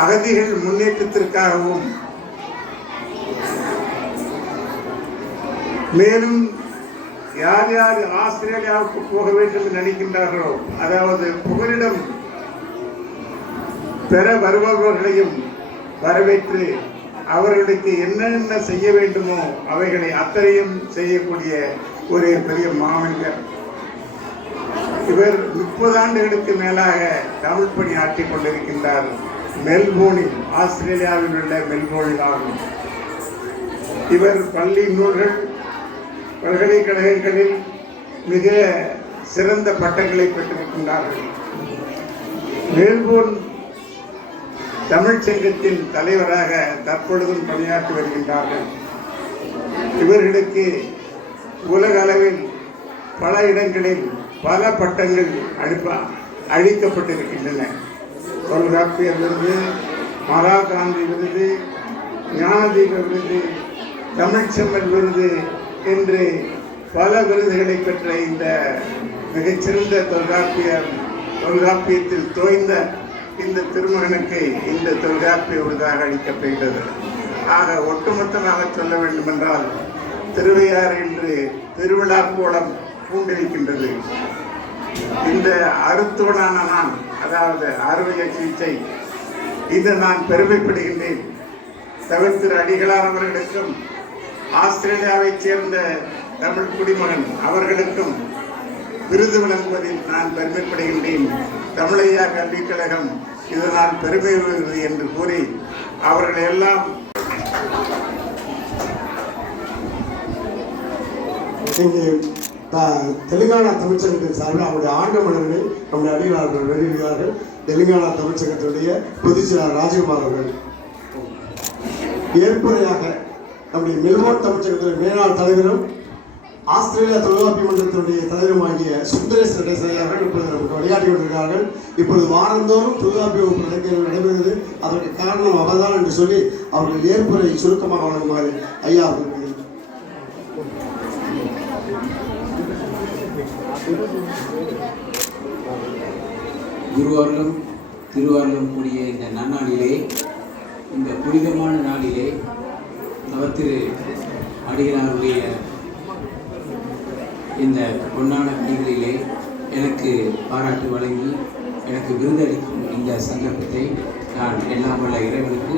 அகதிகள் முன்னேற்றத்திற்காகவும் மேலும் யார் யார் ஆஸ்திரேலியாவுக்கு போக வேண்டும் என்று நினைக்கின்றார்களோ அதாவது புகலிடம் பெற வருபவர்களையும் வரவேற்று அவர்களுக்கு என்னென்ன செய்ய வேண்டுமோ அவைகளை அத்தனையும் செய்யக்கூடிய ஒரு பெரிய மாமனிதர். இவர் முப்பது ஆண்டுகளுக்கு மேலாக தமிழ் பணி ஆற்றிக் கொண்டிருக்கின்றார். மெல்போர்னில் ஆஸ்திரேலியாவில் உள்ள மெல்போர்னில் ஆகும். இவர் பள்ளி நூல்கள் பல்கலைக்கழகங்களில் மிக சிறந்த பட்டங்களை பெற்றிருக்கின்றார்கள் மெல்போர்ன் தமிழ்ச்சங்கத்தின் தலைவராக தற்பொழுதும் பணியாற்றி வருகின்றார்கள். இவர்களுக்கு உலக அளவில் பல இடங்களில் பல பட்டங்கள் அளிப்ப அளிக்கப்பட்டிருக்கின்றன. தொல்காப்பிய விருது மகா காந்தி விருது ஞானதீப விருது தமிழ்ச்செம்மல் விருது என்று பல விருதுகளை பெற்ற இந்த மிகச்சிறந்த தொல்காப்பியர் தொல்காப்பியத்தில் தோய்ந்த இந்த திருமகனுக்கு இந்த தொல்காப்பிய விருதாக அளிக்கப்படுகிறது ஆக ஒட்டுமொத்தமாக சொல்ல வேண்டுமென்றால் திருவையாறு என்று திருவிழா கோலம் பூண்டிருக்கின்றது. இந்த அருத்துவனான நான் அதாவது அறுவை சிகிச்சை. இது நான் பெருமைப்படுகின்றேன். தவிர்த்திரு அடிகளார் அவர்களுக்கும் ஆஸ்திரேலியாவைச் சேர்ந்த தமிழ் குடிமகன் அவர்களுக்கும் விருது வழங்குவதில் நான் பெருமைப்படுகின்றேன். தமிழையா கல்விக் கழகம் நான் பெருமை என்று கூறி அவர்கள் எல்லாம் இங்கே தெலுங்கானா தமிழ்ச்சங்கத்தின் சார்பில் அவருடைய ஆண்ட மலர்களை நம்முடைய அடிகளார்கள் வெளியிடுகிறார்கள் தெலுங்கானா தமிழ்ச்சங்கத்தினுடைய பொதுச் செயலாளர் ராஜகுமார் அவர்கள். ஏற்புரையாக நம்முடைய மெல்போர்ன் தமிழ்ச்சங்கத்தின் மேலாள் தலைவரும் ஆஸ்திரேலியா தொழிலாளர் மன்றத்தினுடைய தலைவருமாகிய சுந்தரேஷ் நடேசன் அவர்கள் இப்பொழுது நமக்கு விளையாடி கொண்டிருக்கிறார்கள். இப்பொழுது வாரந்தோறும் தொழிலாளர் வகுப்பு நடைபெறுகிறது நடைபெறுகிறது. அதற்கு காரணம் அவர்தான் என்று சொல்லி அவர்கள் ஏற்புரை சுருக்கமாக வழங்குமாறு ஐயா அவர்கள் குருவர்களும் திருவர்களும் கூடிய இந்த நன்னாளிலே இந்த புனிதமான நாளிலே நவத்திரு அடிகளாருடைய இந்த பொன்னான பணிகளிலே எனக்கு பாராட்டு வழங்கி எனக்கு விருந்தளிக்கும் இந்த சந்தர்ப்பத்தை நான் எல்லாம் உள்ள இறைவனுக்கு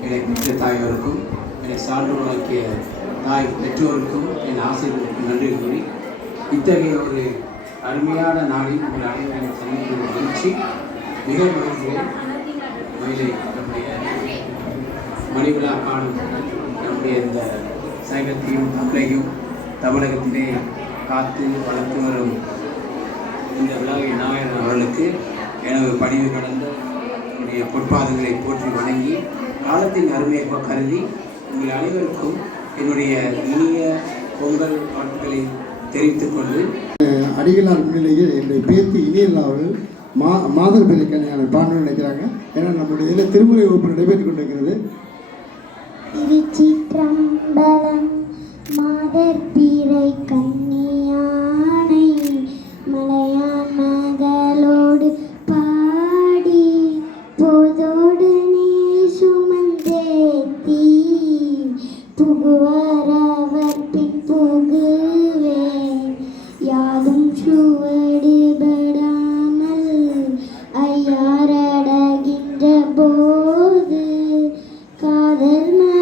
என்னை பெற்ற தாயோருக்கும் என்னை சான்றோராக்கிய தாய் பெற்றோருக்கும் என் ஆசிரியருக்கும் நன்றி கூறி இத்தகைய ஒரு அருமையான நாளில் உங்கள் அனைவரையும் சந்திப்பது மகிழ்ச்சி. மிக மகிழ்ச்சியை மயிலை நம்முடைய மணிவிழா காணும் நம்முடைய இந்த சைவத்தையும் தமிழையும் தமிழகத்திலே காத்து வளர்த்து வரும் இந்த விழாவின் நாயன் அவர்களுக்கு எனது பணிவு கடந்த என்னுடைய பொற்பாதங்களை போற்றி வணங்கி காலத்தின் அருமையை கருதி உங்கள் அனைவருக்கும் என்னுடைய இனிய பொங்கல் வாழ்த்துக்களை தெரிவித்துக் கொண்டு அடிகளார் முன்னிலையில் என்னுடைய பேத்தி இனியல் அவர்கள் மா மாதர் பிள்ளை கல்யாணம் பாடணும்னு நினைக்கிறாங்க. ஏன்னா நம்முடைய இதில் திருமுறை வகுப்பு நடைபெற்றுக் கொண்டிருக்கிறது. திருச்சிற்றம்பலம் மாதர் பீரை கண்ணீர் காதல்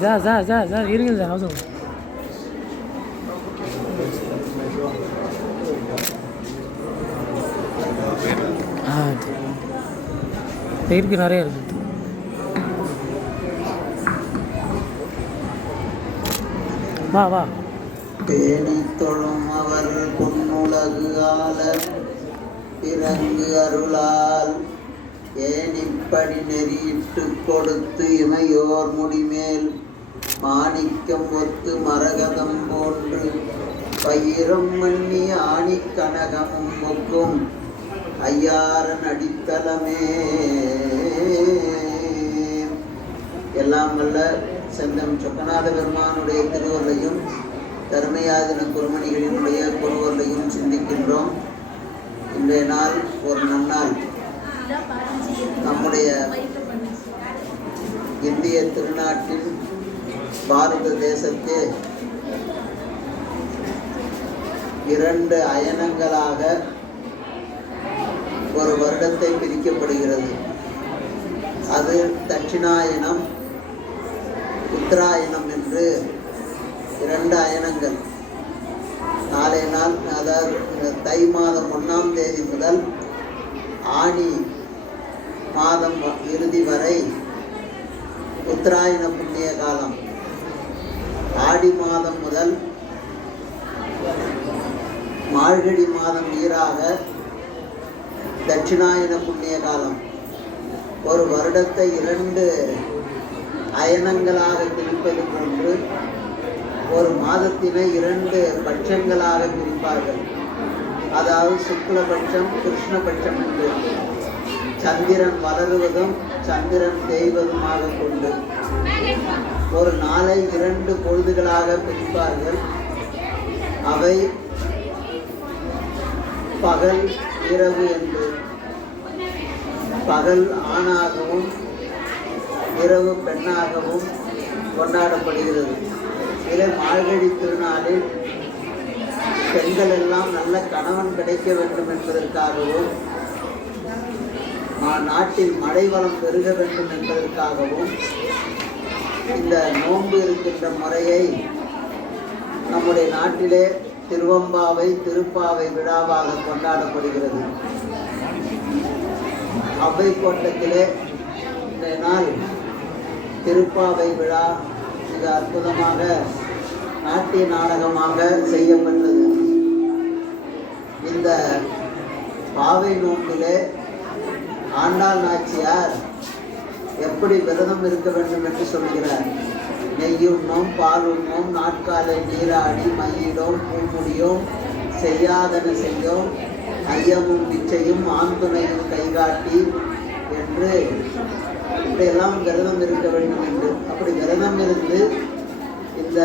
Sir sir sir sir இருங்க சார் அவசரம் இருக்கு நிறையா இருக்குது வா வா தேடி தொழும் அவர் பொன்னுலகு ஆள பிறங்கு அருளால் ஏன் இப்படி நெறியிட்டு கொடுத்து இமையோர் முடிமேல் மாணிக்கம் ஒத்து மரகதம் போன்று பயிரும் மண்ணி ஆணிக் கனகமும் ஒக்கும். ஐயாரன் அடித்தலமே எல்லாம் வல்ல செந்தம் சொக்கநாத பெருமானுடைய திருவருளையும் தர்மயாதின குருமணிகளினுடைய குருவருளையும் சிந்திக்கின்றோம். இன்றைய நாள் ஒரு நன்னாள். நம்முடைய இந்திய திருநாட்டின் பாரத தேசத்தில் இரண்டு அயனங்களாக ஒரு வருடத்தை பிரிக்கப்படுகிறது. அது தட்சிணாயனம் உத்தராயணம் என்று இரண்டு அயனங்கள். நாளை நாள் அதாவது தை மாதம் ஒன்றாம் தேதி முதல் ஆணி மாதம் இறுதி வரை உத்தராயண புண்ணிய காலம். ஆடி மாதம் முதல் மார்கழி மாதம் ஈராக தட்சிணாயன புண்ணிய காலம். ஒரு வருடத்தை இரண்டு அயனங்களாக பிரிப்பது போன்று ஒரு மாதத்தினை இரண்டு பட்சங்களாக பிரிப்பார்கள். அதாவது சுக்லபட்சம் கிருஷ்ணபட்சம் என்று. சந்திரன் வளருவதும் சந்திரன் தேய்வதுமாக கொண்டு. ஒரு நாளை இரண்டு பொழுதுகளாக பிரிப்பார்கள். அவை பகல் இரவு என்று. பகல் ஆணாகவும் இரவு பெண்ணாகவும் கொண்டாடப்படுகிறது. இதில் மார்கழி திருநாளில் பெண்கள் எல்லாம் நல்ல கணவன் கிடைக்க வேண்டும் என்பதற்காகவும் நாட்டில் மழை வளம் பெருக வேண்டும் என்பதற்காகவும் இந்த நோன்பு இருக்கின்ற முறையை நம்முடைய நாட்டிலே திருவம்பாவை திருப்பாவை விழாவாக கொண்டாடப்படுகிறது. அவ்வை கோட்டத்திலே இன்றைய நாள் திருப்பாவை விழா மிக அற்புதமாக நாட்டிய நாடகமாக செய்யப்பட்டது. இந்த பாவை நோக்கிலே ஆண்டாள் நாச்சியார் எப்படி விரதம் இருக்க வேண்டும் என்று சொல்கிறார். நெய்யுண்ணோம் பாலுண்ணோம் நாட்காலை நீராடி மயிலோம் பூமுடியோம் செய்யாதன செய்யோம் ஐயமும் பிச்சையும் ஆந்துணையும் கைகாட்டி என்று இப்படியெல்லாம் விரதம் இருக்க வேண்டும் என்று. அப்படி விரதம் இருந்து இந்த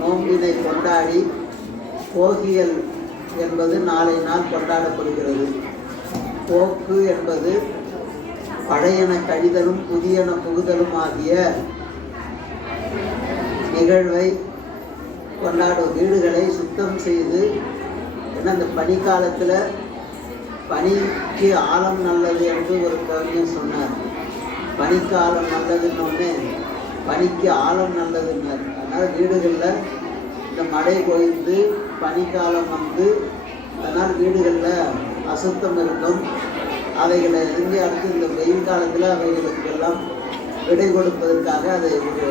நோம்பினை கொண்டாடி போகியல் என்பது நாளை நாள் கொண்டாடப்படுகிறது. போக்கு என்பது பழையன கழிதலும் புதியன புகுதலும் ஆகிய நிகழ்வை கொண்டாடும் வீடுகளை சுத்தம் செய்து ஏன்னா இந்த பனிக்காலத்தில் பனிக்கு ஆழம் நல்லது என்று ஒரு கவிஞர் சொன்னார். பனிக்காலம் நல்லதுன்னு ஒன்று பனிக்கு ஆழம் நல்லதுன்னார். அதனால் வீடுகளில் இந்த மழை பொய்ந்து பனிக்காலம் வந்து அதனால் வீடுகளில் அசுத்தம் இருக்கும். அவைகளை இருந்து அடுத்து இந்த வெயில் காலத்தில் அவைகளுக்கு எல்லாம் விடை கொடுப்பதற்காக அதை ஒரு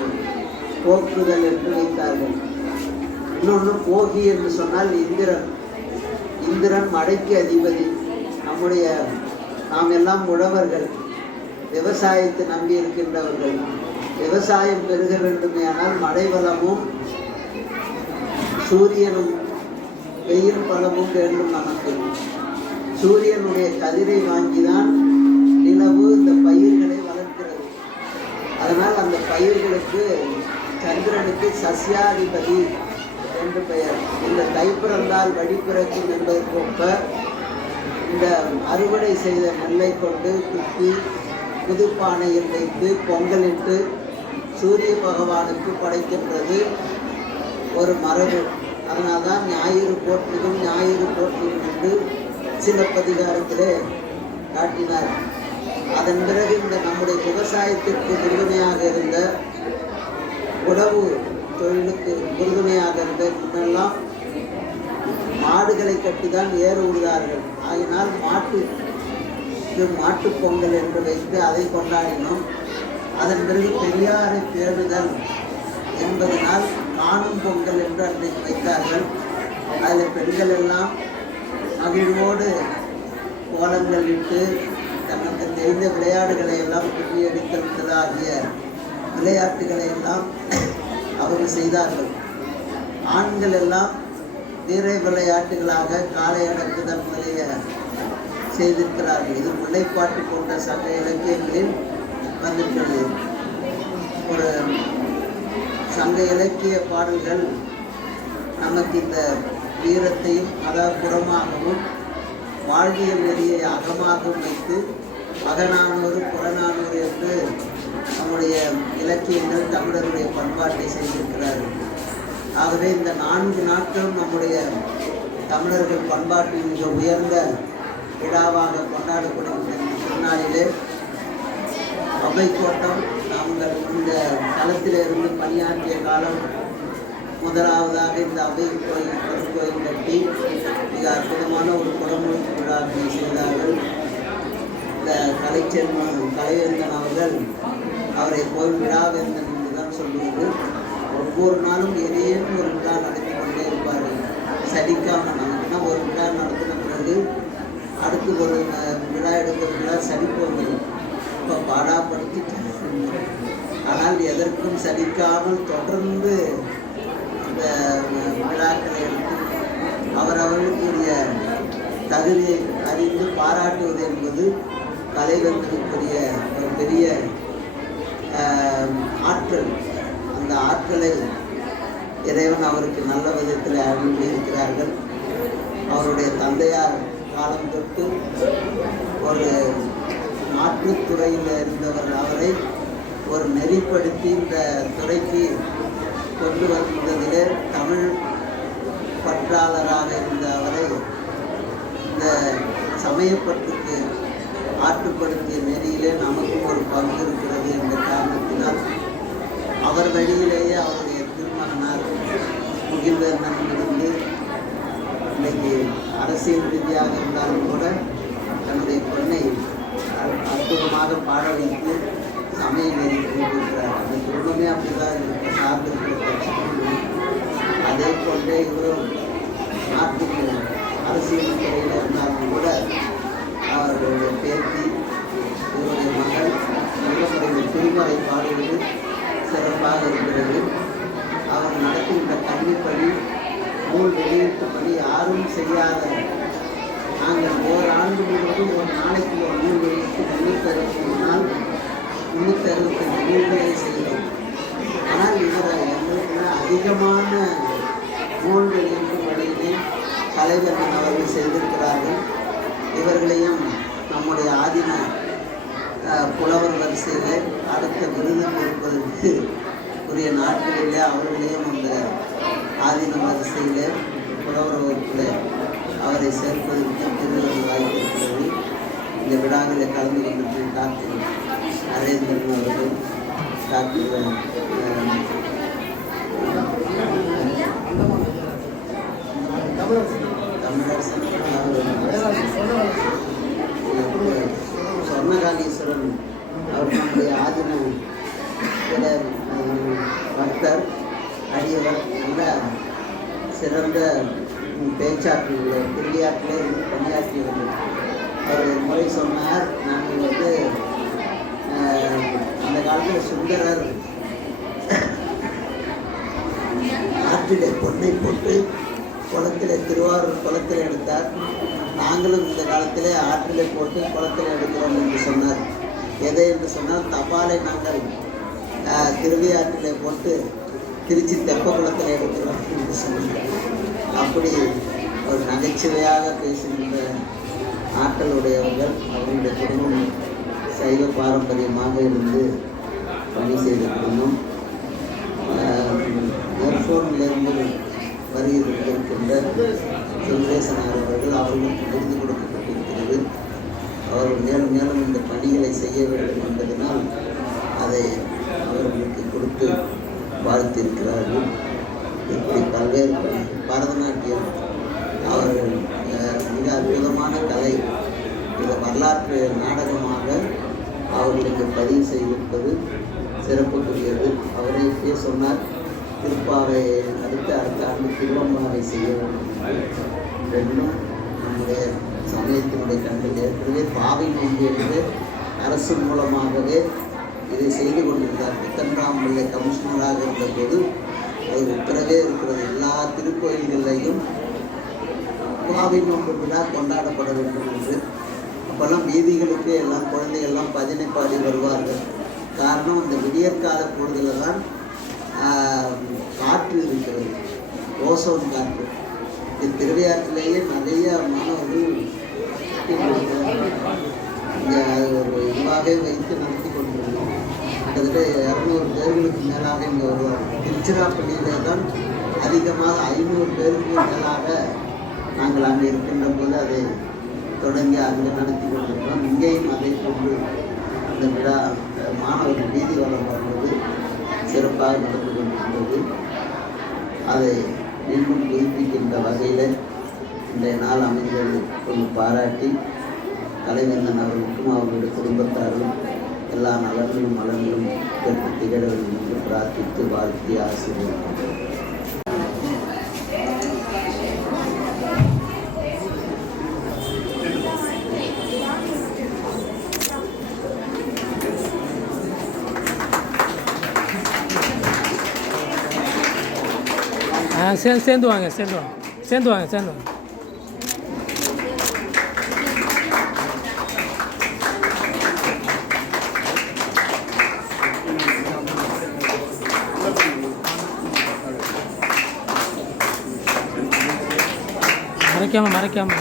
போக்குதல் என்று வைத்தார்கள். இன்னொன்று போகி என்று சொன்னால் இந்திரன். இந்திரன் மழைக்கு அதிபதி. நம்முடைய நாம் எல்லாம் உழவர்கள். விவசாயத்தை நம்பி இருக்கின்றவர்கள். விவசாயம் பெருக வேண்டுமேயானால் மழை வளமும் சூரியனும் வெயில் பலமும் வேண்டும் நமக்கு. சூரியனுடைய கதிரை வாங்கிதான் நிலவு இந்த பயிர்களை வளர்க்கிறது. அதனால் அந்த பயிர்களுக்கு சந்திரனுக்கு சஸ்யாதிபதி என்று பெயர். இந்த தைப்பிறந்தால் வழி பிறக்கும் இந்த அறுவடை செய்த நெல்லை கொண்டு குத்தி புதுப்பானையில் வைத்து பொங்கலிட்டு சூரிய பகவானுக்கு படைக்கின்றது ஒரு மரபு. அதனால்தான் ஞாயிறு போற்றுதும் ஞாயிறு போற்றுதும் என்று சிலப்பதிகாரத்திலே காட்டினார். அதன் பிறகு இந்த நம்முடைய விவசாயத்திற்கு உறுதுணையாக இருந்த உழவு தொழிலுக்கு உறுதுணையாக இருந்த முன்னெல்லாம் மாடுகளை கட்டி தான் ஏறு விடுதார்கள் ஆகினால் மாட்டு மாட்டுப் பொங்கல் என்று வைத்து அதை கொண்டாடினோம். அதன் பிறகு பெரியாரை தேடுதல் என்பதனால் காணும் பொங்கல் என்று அன்றைக்கு வைத்தார்கள். அதில் பெண்கள் எல்லாம் மகிழ்வோடு கோலங்கள் இட்டு தனக்கு தெரிந்த விளையாடுகளை எல்லாம் கும்மியடித்தல் விளையாட்டுகளை எல்லாம் அவர்கள் செய்தார்கள். ஆண்கள் எல்லாம் வீர விளையாட்டுகளாக காலை அடக்குதல் முதலிய செய்திருக்கிறார்கள். இது முல்லைப்பாட்டு போன்ற சங்க இலக்கியங்களில் வந்திருக்கிறது. ஒரு சங்க இலக்கிய பாடல்கள் நமக்கு இந்த வீரத்தையும் அகப்புறமாகவும் வாழ்விய நெறியை அகமாகவும் வைத்து அகநானூறு புறநானூறு என்று நம்முடைய இலக்கியங்கள் தமிழருடைய பண்பாட்டை செய்திருக்கிறார்கள். ஆகவே இந்த நான்கு நாட்களும் நம்முடைய தமிழர்கள் பண்பாட்டில் மிக உயர்ந்த விழாவாக கொண்டாடப்படுகின்ற திருநாளிலே அவை கோட்டம் நாங்கள் இந்த களத்தில் இருந்து பணியாற்றிய காலம் முதலாவதாக இந்த அபயம் கோயில் கோயில் கட்டி மிக அற்புதமான ஒரு குடமுழுக்கு விழாவை செய்தார்கள். இந்த கலைச்செல்வன் கலைவேந்தன் அவர்கள் அவரை கோயில் விழாவேந்தன் என்று தான் சொல்லுவது. ஒவ்வொரு நாளும் ஏதேனும் ஒரு விழா நடத்தி கொண்டே இருப்பார்கள். சலிக்காமல் நடத்தினா ஒரு விழா நடத்தின பிறகு அடுத்து ஒரு விழா எடுத்த விழா சலிப்பு இப்போ பாடாப்படுத்தி ஆனால் எதற்கும் சலிக்காமல் தொடர்ந்து விழாக்களை எடுத்து அவரவர்களுக்குரிய தகுதியை அறிந்து பாராட்டுவது என்பது கலைவர்களுக்குரிய ஒரு பெரிய ஆற்றல். அந்த ஆற்றலை இறைவன் அவருக்கு நல்ல விதத்தில் இருக்கிறார்கள் அவருடைய தந்தையார் காலம் தொட்டு ஒரு மாற்றுத்துறையில் இருந்தவர் அவரை ஒரு நெறிப்படுத்தி இந்த துறைக்கு கொண்டு வந்ததிலே தமிழ் பற்றாளராக இருந்த அவரை இந்த சமயப்பட்டுக்கு ஆற்றுப்படுத்திய நெறியிலே நமக்கும் ஒரு பங்கு இருக்கிறது என்ற காரணத்தினால் அவர் வழியிலேயே அவருடைய திருமகனார் முகில்வேந்தன் இருந்து இன்னைக்கு அரசியல் ரீதியாக இருந்தாலும் கூட தன்னுடைய பெண்ணை அற்புதமாக பாட வைத்து சமய நெறி கொண்டிருக்கிறார் அந்த குடும்பமே அப்படிதான் சார்ந்து அதே போன்றே இவரும் நாட்டுக்கு அரசியல் துறையில் இருந்தாலும் கூட அவர்களுடைய பேத்தி இவருடைய மகள் நல்ல முறையில் திருமறை பாடுவது சிறப்பாக இருக்கிறது. அவர் நடத்துகின்ற கல்விப்பணி நூல் வெளியீட்டு பணி யாரும் செய்யாத நாங்கள் ஓராண்டு முழுவதும் ஒரு நாளைக்கு ஒரு நூல் வெளியிட்டு முன்னூற்றி அறுபத்தி நாள் முன்னூற்றி அறுபத்தஞ்சு நூல்களை செய்கிறோம் ஆனால் இவர் எங்களுக்கு அதிகமான நூல் வெளியீட்டு பணியினை தலைவர்கள் அவர்கள் செய்திருக்கிறார்கள் இவர்களையும் நம்முடைய ஆதின அஹ், புலவர் வரிசையில் அடுத்த விருது கொடுப்பதற்கு உரிய நாட்களிலே அவர்களையும் அந்த ஆதின வரிசையில் புலவர் வகுப்பில் அவரை சேர்ப்பதற்கு திருவள்ளுவர் வாய்ப்பிருக்கிறது இந்த விழாவில் கலந்து கொண்டிருக்கிற டாக்டர் நரேந்திரன் அவர்கள் டாக்டர் அஹ், தமிழரசன் அவர் சொர்ணகாலீஸ்வரன் அவர் நம்முடைய ஆதின சில பக்தர் அடியவர் நல்ல சிறந்த பேச்சாற்றல் திருவியாற்றிலே இருந்து பணியாற்றியவர்கள் அவர் ஒரு முறை சொன்னார் நாங்கள் வந்து அஹ், அந்த காலத்தில் சுந்தரர் ஆற்றிலே பொண்ணை போட்டு குளத்திலே திருவாரூர் குளத்தில் எடுத்தார். நாங்களும் இந்த காலத்திலே ஆற்றிலே போட்டு குளத்தில் எடுக்கிறோம் என்று சொன்னார். எதை என்று சொன்னால் தபாலை நாங்கள் ஆஹ், திருவியாற்றிலே போட்டு திருச்சி தெப்ப குளத்தில் எடுக்கிறோம் என்று சொன்னார். அப்படி ஒரு நகைச்சுவையாக பேசுகின்ற ஆற்றலுடையவர்கள் அவருடைய குடும்பம் சைவ பாரம்பரியமாக இருந்து பணி செய்த குடும்பம் எர்ஃபோனிலிருந்து வருகின்ற சுந்தரேசனார் அவர்கள் அவர்களுக்கு விருது கொடுக்கப்பட்டிருக்கிறது. அவர்கள் மேலும் மேலும் இந்த பணிகளை செய்ய வேண்டும் என்பதனால் அதை அவர்களுக்கு கொடுத்து வாழ்த்திருக்கிறார்கள். இப்படி பல்வேறு பரதநாட்டியம் அவர்கள் மிக அற்புதமான கலை இதை வரலாற்று நாடகமாக அவர்களுக்கு பதிவு செய்திருப்பது சிறப்புக்குரியது. அவரே சொன்னார் திருப்பாவை அடுத்த அடுத்த ஆண்டு திருவம்மாவை செய்ய வேண்டும். என்று. ரெண்டும் நம்முடைய சமயத்தினுடைய கண்கள் ஏற்கனவே பாவை நோன்பு என்று அரசு மூலமாகவே இதை செய்து கொண்டிருந்தார். புத்தன்ராம் பிள்ளை கமிஷனராக இருந்தபோது அது உத்தரவே இருக்கிறது. எல்லா திருக்கோயில்களையும் பாவை நோன்பு விழா கொண்டாடப்பட வேண்டும் என்று. அப்போல்லாம் வீதிகளுக்கு எல்லாம் குழந்தைகள்லாம் பஜனை பாடி வருவார்கள். காரணம் இந்த விடியற்கால பொழுதுல தான் காற்று இருக்கிறது. ஓசோன் காற்று. திருவையாற்றிலேயே நிறைய மாணவர்கள் இங்கே அது ஒரு இதுவாகவே வைத்து நடத்தி கொண்டிருந்தோம். கிட்டத்தட்ட இரநூறு பேர்களுக்கு மேலாக இங்கே வருவார். திருச்சிராப்பள்ளியிலே தான் அதிகமாக ஐநூறு பேருக்கு மேலாக நாங்கள் அங்கே இருக்கின்ற போது அதை தொடங்கி அங்கே நடத்தி கொண்டிருக்கிறோம். இங்கேயும் அதை கொண்டு அந்த விழா மாணவர்கள் வீதி வளம் வரும்போது சிறப்பாக நடந்து கொண்டிருந்தது. அதை மீண்டும் புதுப்பிக்கின்ற வகையில் இன்றைய நாள் அமைந்தது பாராட்டி கலைவந்தன் அவர்களுக்கும் அவர்களுடைய குடும்பத்தாரும் எல்லா நலன்களும் மலன்களும் பெற்று திகழ வேண்டும் என்று பிரார்த்தித்து வாழ்த்தி ஆசீர்வதிக்கிறேன் சே சேர்ந்து வாங்க சேர்ந்து வாங்க சேர்ந்து வாங்க சேர்ந்து வாங்க மறைக்காம மறைக்காம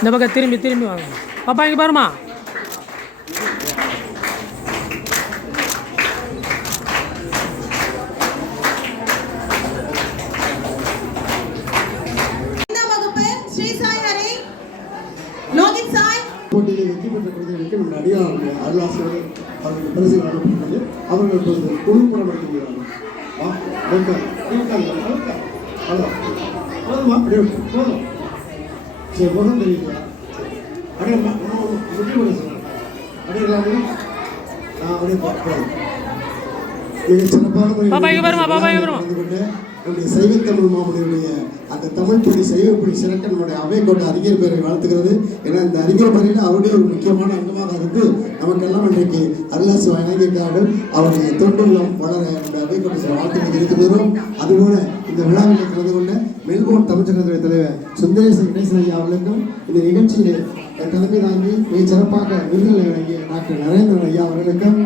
இந்த பக்கம் திரும்பி திரும்பி வாங்க பாப்பா இங்கே பாருமா ஐந்தாம் வகுப்பு ஸ்ரீ சாய் ஹரி. லோகித் சாய். போட்டியில் வெற்றி பெற்ற குழந்தைகளுக்கு நம்ம அடியாருடைய அருளாசிரியர் அவர்களுக்கு பரிசு வழங்கப்பட்டுள்ளது அவர்கள் இப்பொழுது குழுப்புறம் எடுத்துக்கிறார்கள். போதுமா. போதும். சரி முகம் தெரியுங்களா அப்படியே ம- முகம் முட்டி விட சொல்லுங்க அப்படியே இல்லாமல் ஆ அப்படியே போ- போதும் மிக சிறப்பான முறையில் பாப்பா, இங்க பாரும்மா, பாப்பா, இங்க நம்முடைய சைவத்தமிழ் அந்த தமிழ் பணி சைவப்படி சிறக்க நம்முடைய அவை கொண்ட அறிஞர் பேரை வாழ்த்துகிறது. ஏன்னா இந்த அறிஞர் அவருடைய ஒரு முக்கியமான அங்கமாக இருந்து நமக்கெல்லாம் இன்றைக்கு அருளாசி வழங்கியிருக்கிறார்கள் அவருடைய தொண்டுள்ளம் வளர இந்த அவை கொண்ட சில வாழ்த்துக்களை இருக்கிறோம் அதுபோல இந்த விழாவில் கலந்து கொண்ட மெல்போர்ன் தமிழ்ச்சங்கத்துறை தலைவர் சுந்தரேசன் கணேசன் ஐயா அவர்களுக்கும் இந்த நிகழ்ச்சியிலே தலைமை தாங்கி மிக சிறப்பாக விருதுகளை வழங்கிய டாக்டர் நரேந்திரன் ஐயா அவர்களுக்கும்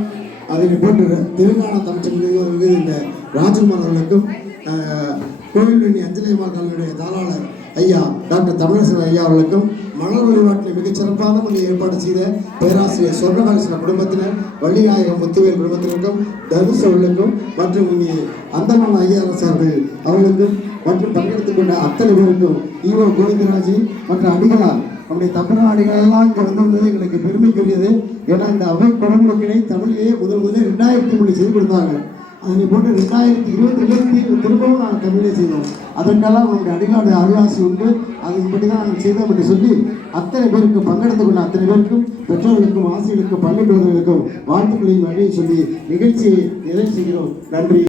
அதனை போன்று தெலுங்கானா தமிழ்ச்சங்க இந்த ராஜ்குமார் அவர்களுக்கும் ஆஹ், கோவில்வெளி அஞ்சலியம்மாள் தாளாளர் ஐயா டாக்டர் தமிழரசன் ஐயா அவர்களுக்கும் மணல் வழிபாட்டில் மிகச்சிறப்பான முறையில் ஏற்பாடு செய்த பேராசிரியர் சொர்ணகாலசன குடும்பத்தினர் வள்ளிநாயகம் முத்துவேல் குடும்பத்தினருக்கும் தனுஷ் அவர்களுக்கும் மற்றும் இங்கே அந்தமான் ஐயா அரசார்கள் அவர்களுக்கும் மற்றும் பங்கெடுத்துக் கொண்ட அத்தனை பேருக்கும் ஈவோ கோவிந்தராஜ் மற்றும் அடிகளார் நம்முடைய தமிழ்நாடுகள் எல்லாம் இங்கே வந்திருந்தது எங்களுக்கு பெருமைக்குரியது. ஏன்னா இந்த அவை குழந்தைகளை தமிழிலேயே முதல் முதல் ரெண்டாயிரத்தி மூணு செய்து கொடுத்தாங்க. அதனை போட்டு ரெண்டாயிரத்தி இருபத்தி இருபத்தி திரும்பவும் நாங்கள் தமிழே செய்தோம். அதற்கெல்லாம் நம்முடைய அடிகாடு அருளாசி உண்டு. அது இப்படி தான் நாங்கள் செய்தோம் என்று சொல்லி அத்தனை பேருக்கு பங்கெடுத்து கொண்ட அத்தனை பேருக்கும் பெற்றோர்களுக்கும் ஆசிரியர்களுக்கும் பள்ளி குழந்தைகளுக்கும் வாழ்த்துக்களையும் நன்றியை சொல்லி நிகழ்ச்சியை நிறைவு செய்கிறோம். நன்றி.